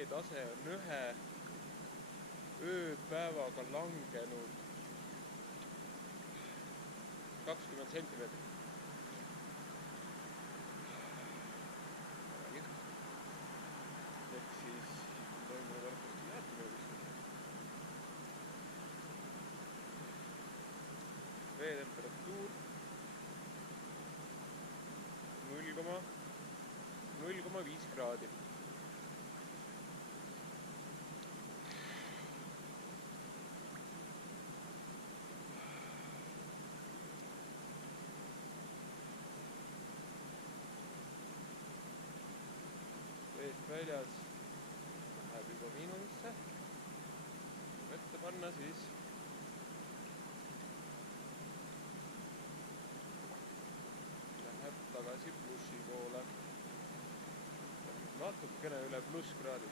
veetase on ühe ööpäevaga langenud 20 sentimeetrit. Ehk siis toimunud arvatavasti jäätmine kuskil. Veetemperatuur 0,5 kraadi. Veest väljas läheb juba miinusesse. Kui ette panna, siis läheb tagasi plussi poole. Natukene üle plusskraadi.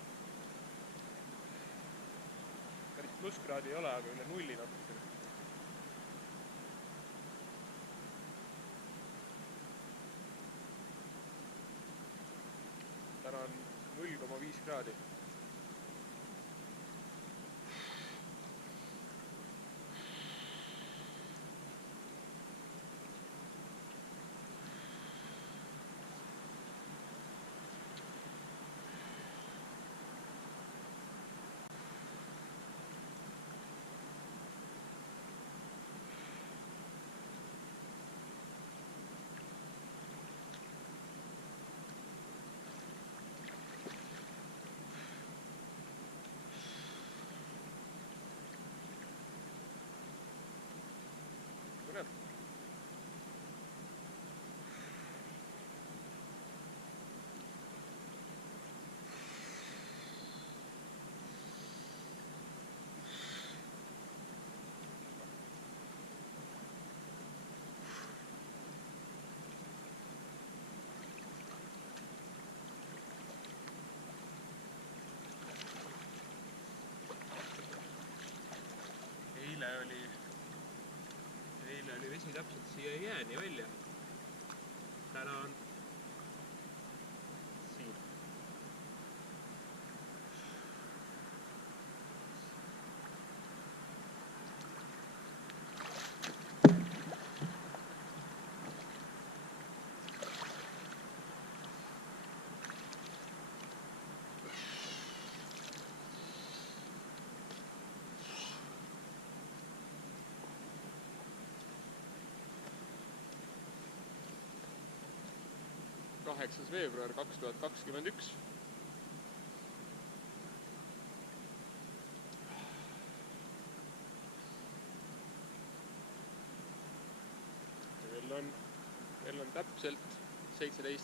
Päris plusskraadi ei ole, aga üle nulli natukene. Täna on 0,5 kraadi. Eile oli vesi täpselt siia jääni välja. Täna on siin. veebruar 2021. Kell on täpselt 17:00.